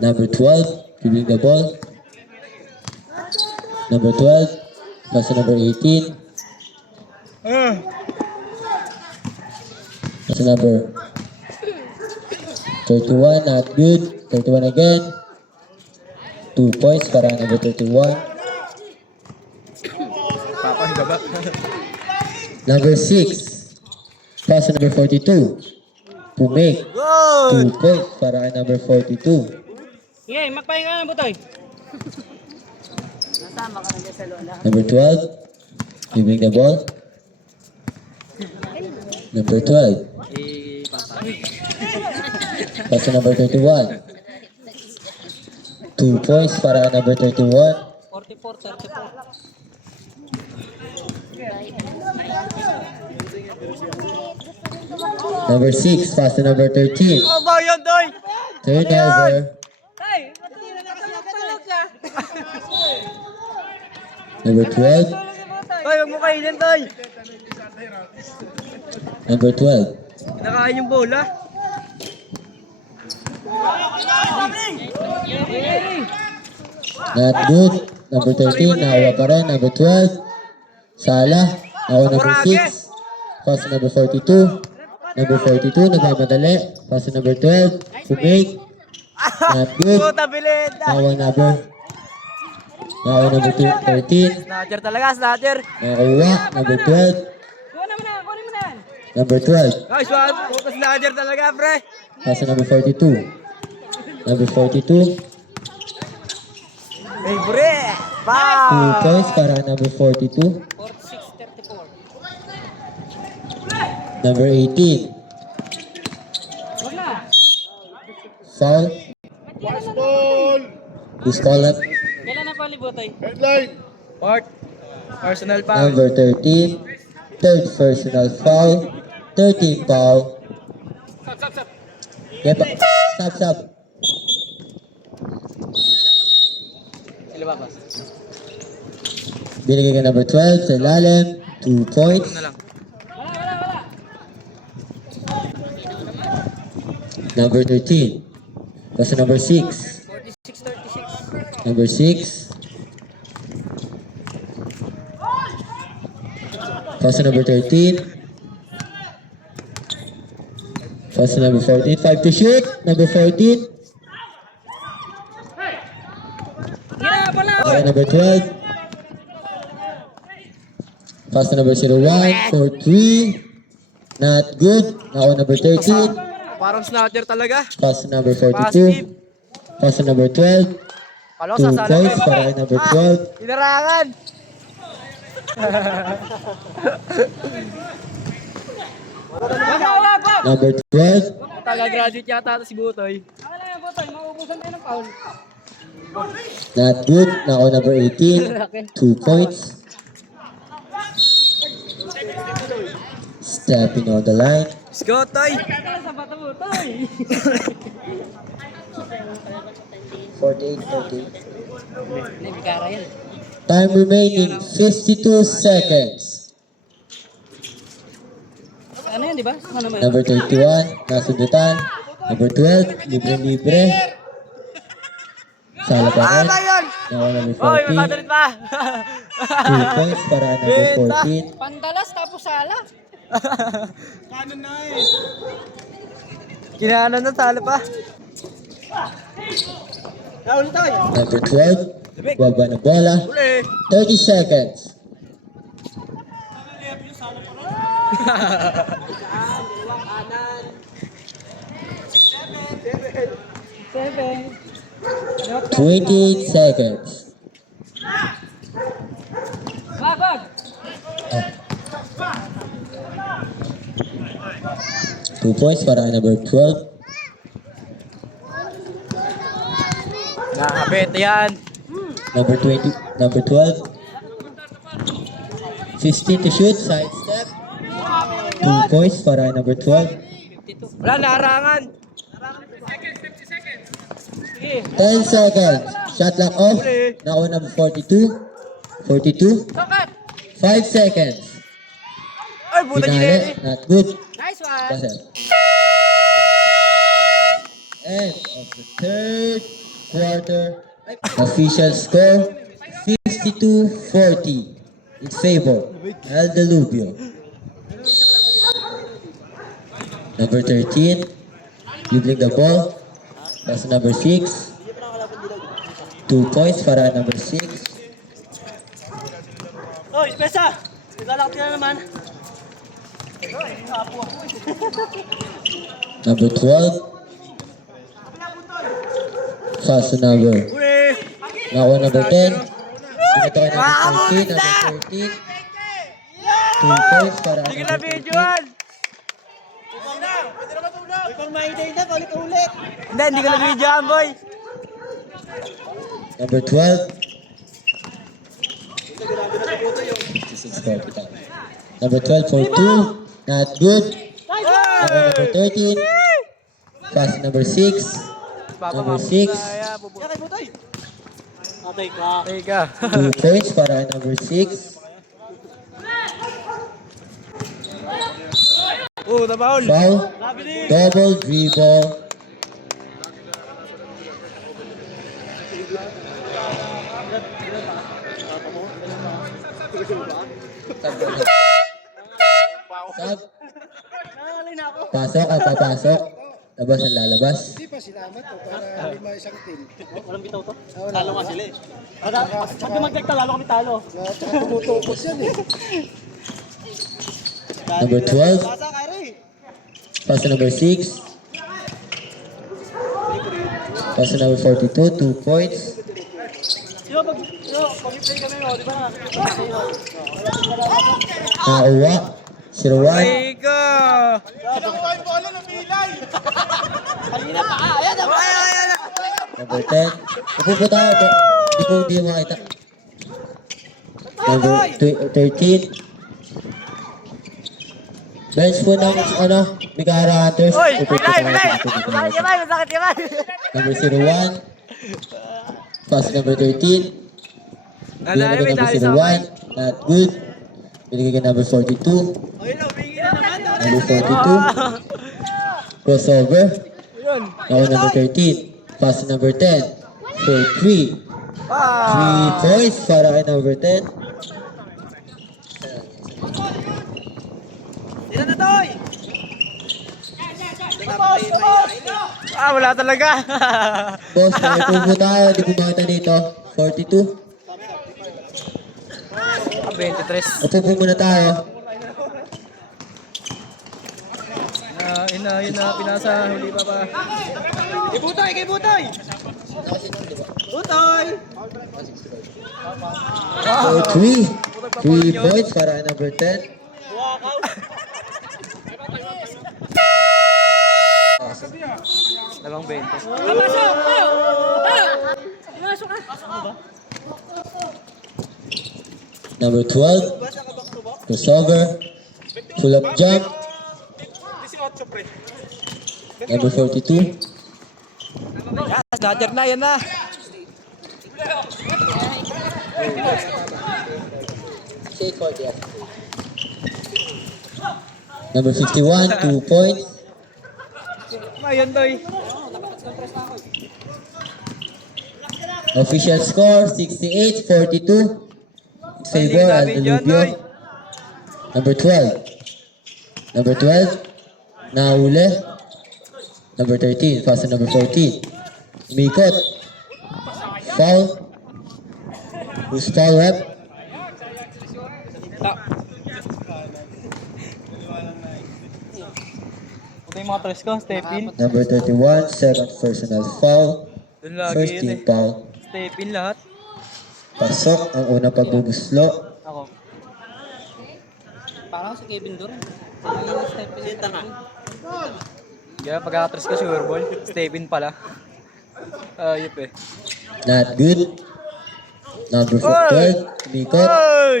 Number 12, dribbling the ball. Number 12, pass to number 18. Pass to number 31, not good. 31 again. 2 points para number 31. Number 6, pass to number 42. Pumake. 2 points para number 42. Sige, magpahinga na Butoy. Number 12, dribbling the ball. Number 12. Pass to number 31. 2 points para number 31. 44-34. Number 6, pass to number 13. Turnover. Number 12. Toy, huwag mo kainin, Toy. Number 12. Kinakain yung bola. Not good. Number 13, nakawa pa rin. Number 12. Salah. Nakawa number 6. Pass to number 42. Number 42, nagmamadali. Pass to number 12. Pumake. Not good. Nakawa number 13. Snatcher talaga, snatcher. Nakakuha. Number 12. Kunin mo na. Number 12. Ay, swat. Snatcher talaga, pre. Pass to number 42. Number 42. Hey, pre. 2 points para number 42. 46-34. Number 18. Wala. Foul. Who's called up? Kailan na pali Butoy? Part. Arsenal pa. Number 13. Third personal foul. 13 foul. Stop. Yep. Stop. Sila ba, boss? Binigay ka number 12 sa ilalim. 2 points. Wala. Number 13. Pass to number 6. 46-36. Number 6. Pass to number 13. Pass to number 14. 5 to shoot. Number 14. Pass to number 12. Pass to number 01. 4-3. Not good. Now number 13. Parang snatcher talaga. Pass to number 42. Pass to number 12. 2 points para kay number 12. Inarangan. Number 12. Taga-graduate yata si Butoy. Wala yan Butoy, mauubusan tayo ng foul. Not good. Now number 18. 2 points. Stepping on the line. Let's go, Toy. Sa bata Butoy. 48-48. Nabigara yan. Time remaining 52 seconds. Ano yan, di ba? Ano mo yun? Number 31, nasundutan. Number 12, libre-libre. Sala pa rin. Nawa number 14. pa. 2 points para number 14. Pandalas tapos sala. Kinaanan na sala pa. Number 12, waba na bola. 30 seconds. Seven. 28 seconds. Bagod. 2 points para number 12. Nakakabete yan. Number 20, number 12. 15 to shoot, side step. 2 points para number 12. Wala, narangan. 10 seconds. Shot clock off. Now number 42. 42. 5 seconds. Ay, buta Pinali, ginete. not good. Nice one. Passer. End of the third quarter. Official score 52-40 in favor El Delubio. Number 13, dribbling the ball. That's number 6. 2 points para number 6. Oy, Spesa! Naglalakot ka na naman. Number 12. Pass to number. Nakuha number 10. Pinito kay number 13. Number 13. 2 points para Hindi na number videoan. 13. Hindi ko na videoan, boy. Number 12. Number 12 for 2. Not good. Number 13. Pass number 6. Number 6. Atay ka. Teka. 2 points para kay number 6. Tabaul. Foul. Double dribble. Sab. Pasok at papasok. Labas ang lalabas. Hindi pa sinamat o para lima isang team. Walang bitaw to. Talo nga sila eh. Pag magdagta, lalo kami talo. At saka tumutukos yan eh. Number 12. Pass to number 6. Pass to number 42. 2 points. Pag-play kami mo, di ba na? Nauwa. 0-1. Teka. Kanina pa ka. Ayan, Ayan. Number 10. Napupunta ako. Hindi mo makita. Number 13. Bench po ng Migara Hunters. Oy, Pupunta bilay. ako. Masakit yan, masakit yan. Number 01. Pass number 13. Binigay kay number 01. Not good. Binigay kay number 42. Number 42. Crossover. Now number 13. Pass number 10. For 3. 3 points para kay number 10. Wala talaga. Boss, nakipupo tayo. Hindi ko makita dito. 42. 23. Upo muna tayo. Yun na, pinasa, huli pa pa. Kay Butoy! Butoy! For 3. 3 points para kay number 10. Dalawang 20. Pasok! Pasok ka! Number 12. Crossover. Pull up jump. Number 42. Snatcher na, yan na. Number 51. 2 points. Ayun, Doy. Official score 68-42. Favor Al Delubio. Number 12. Number 12. Nahuli. Number 13. Pass to number 14. Umikot. Foul. Who's foul rep? Ito yung mga tres ko, step in. Number 31. Second personal foul. Doon lagi First yun team eh. foul. Step in lahat. Pasok ang unang pagbubuslo. Ako. Parang si Kevin Durant. Sita nga. Kaya pagka-tres ko, sure ball. Step in pala. Ayup eh. Not good. Number 12. Umikot. Oy!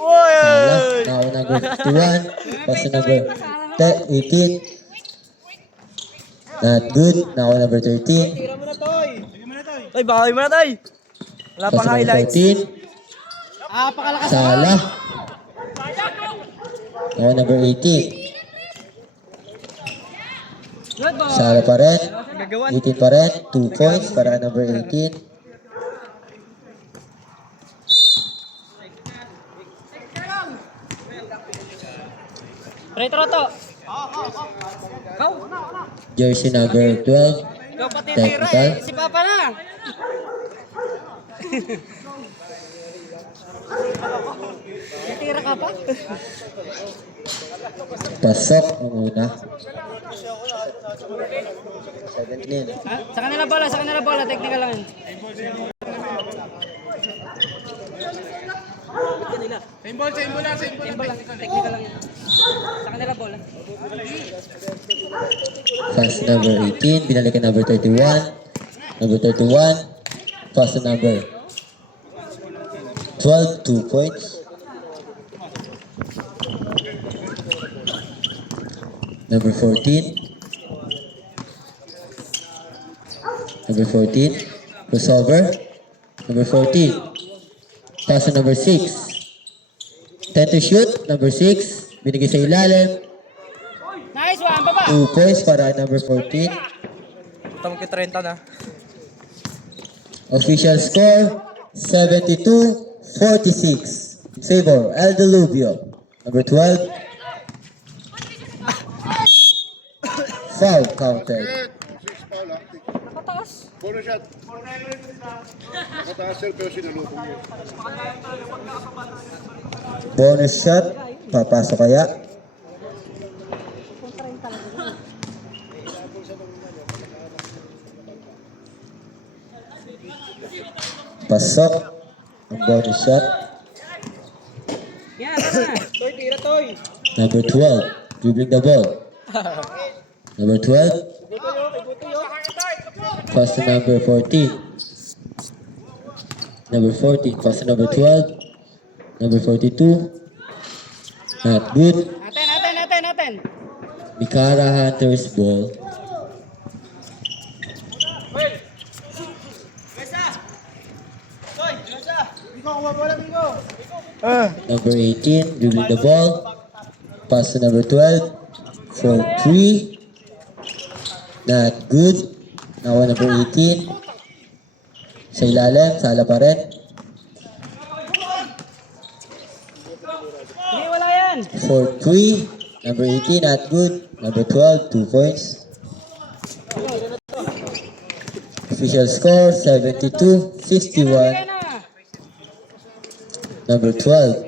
Oy! Salah. Now number 51. Pass to number 18. Not good. Now number 13. Ay, baka kayo mo na, Tay! Wala Pass pang to number highlights. 14. Pakalakas Salah. Now number 18. Good boy. Sala pa rin. Gagawan. 18 pa rin. 2 points para kay number 18. Retro to. Go. Jersey number 12. Ikaw pati tira Technical. eh. Si Papa na. Tira ka pa? Pasok ang una. 17. Ha? Sa kanila bola. Technical lang yun. Same ball lang. Technical lang yun. Sa kanila bola. Pass number 18. Binalikan number 31. Number 31. Pass to number 12. 2 points. Number 14. Number 14. Crossover. Number 14. Pass to number 6. 10 to shoot. Number 6. Binigay sa ilalim. Nice one, baba. 2 points para number 14. Tama ko 30 na. Official score 72-46 in favor El Delubio. Number 12. Foul counted. Nakataas. Bonus shot. Nakataas sir, pero sinalubong mo. Bonus shot. Papasok kaya? Pasok. Ang bonus shot. Yan, tama. Toy, tira, toy. Number 12. Dribbling the ball. Number 12. Pass to number 14. Number 14. Pass to number 12. Number 42. Not good. Natin. Mikara Hunter's ball. Number 18, dribbling the ball. Pass to number 12. For 3. Not good. Nakuha number 18. Sa ilalim, sala pa rin. Hindi, wala yan. For 3. Number 18, not good. Number 12, 2 points. Official score, 72-51. Yan na. Number 12.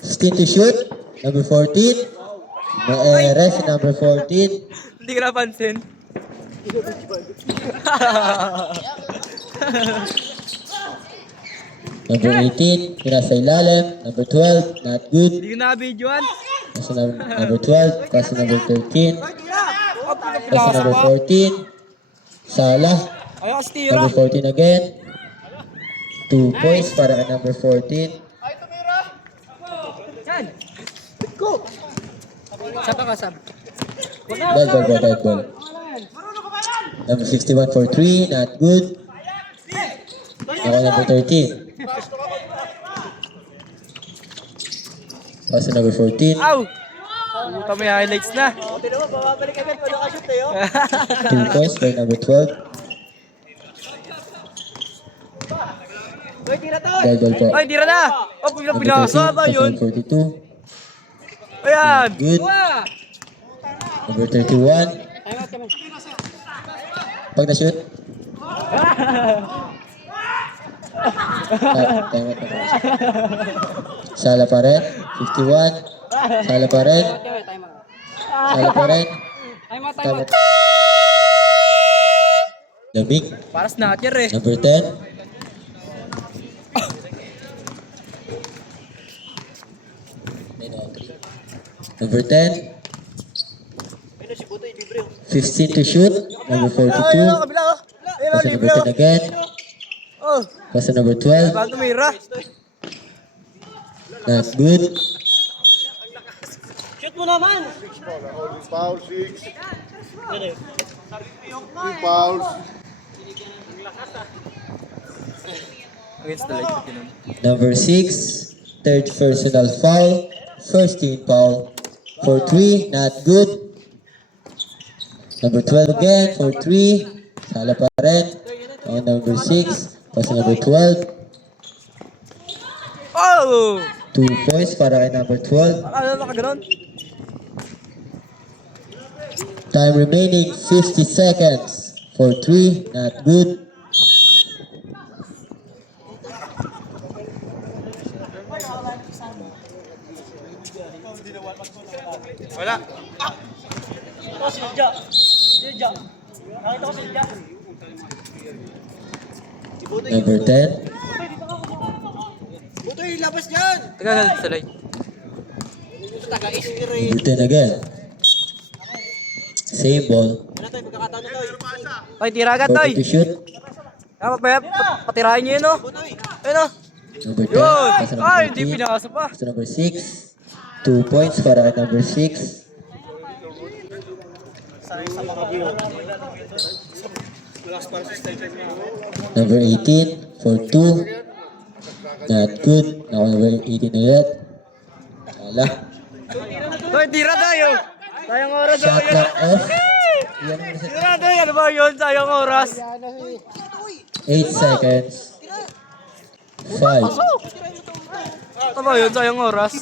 15 to shoot. Number 14. May ref number 14. Hindi ka napansin. Number 18. Pinasa ilalim. Number 12. Not good. Hindi ko na-videoan. Pass to number 12. Pass to number 13. Pass to number 14. Salah. Ayaw kasi tira. Number 14 again. 2 points para kay number 14. Yan. Go. Sab ka, sab. Ball. Number 61 for 3. Not good. Ako number 13. Pass to number 14. Ow! Puta, may highlights na. 2 points by number 12. Ball po. Ay, tira na. Oh, Number pinasa 13. ba Pass yun? number 42. Ayan. Good. Wah! Number 31. Pag na-shoot. Time out na po. Sala pa rin. 51. Sala pa rin. Sala pa rin. Time out. Time out. Lamig. Para snatcher eh. Number 10. Number 10. 15 to shoot. Number 42. Pass to number 10 again. Pass to number 12. Bago tumira. Not good. Shoot mo naman. Foul 6. 3 fouls. Against the light. Ganun. Number 6. Third personal foul. First team foul. For 3. Not good. Number 12 again for 3. Sala pa rin. Now number 6. Pass to number 12. Oh! 2 points para kay number 12. Ano na ka ganun? Time remaining 50 seconds for 3. Not good. Wala. Ito si Lidja. Lidja. Nakita ko si Lidja. Number 10. Butoy, labas dyan! Taga ganun sa light. Taga-iskiri. Number 10 again. Same ball. Wala tayo, pagkakataon na tayo. Ay, tira agad, 40 Toy. to shoot. Tama ba yan? Patirahin niyo yun, oh. Ayun, oh. Number 10. Yun! Pass to Ay, number hindi 13. pinasa pa. Pass to number 6. 2 points para kay number 6. Number 18 for 2. Not good. Now number 18 ulit. Wala. Toy, tira tayo. Sayang oras, oh. Shot Yan, clock oh. off. Yan ang reset. Tira tayo. Ano ba yun? Sayang oras. 8 seconds. 5. Ano ba yun? Sayang oras.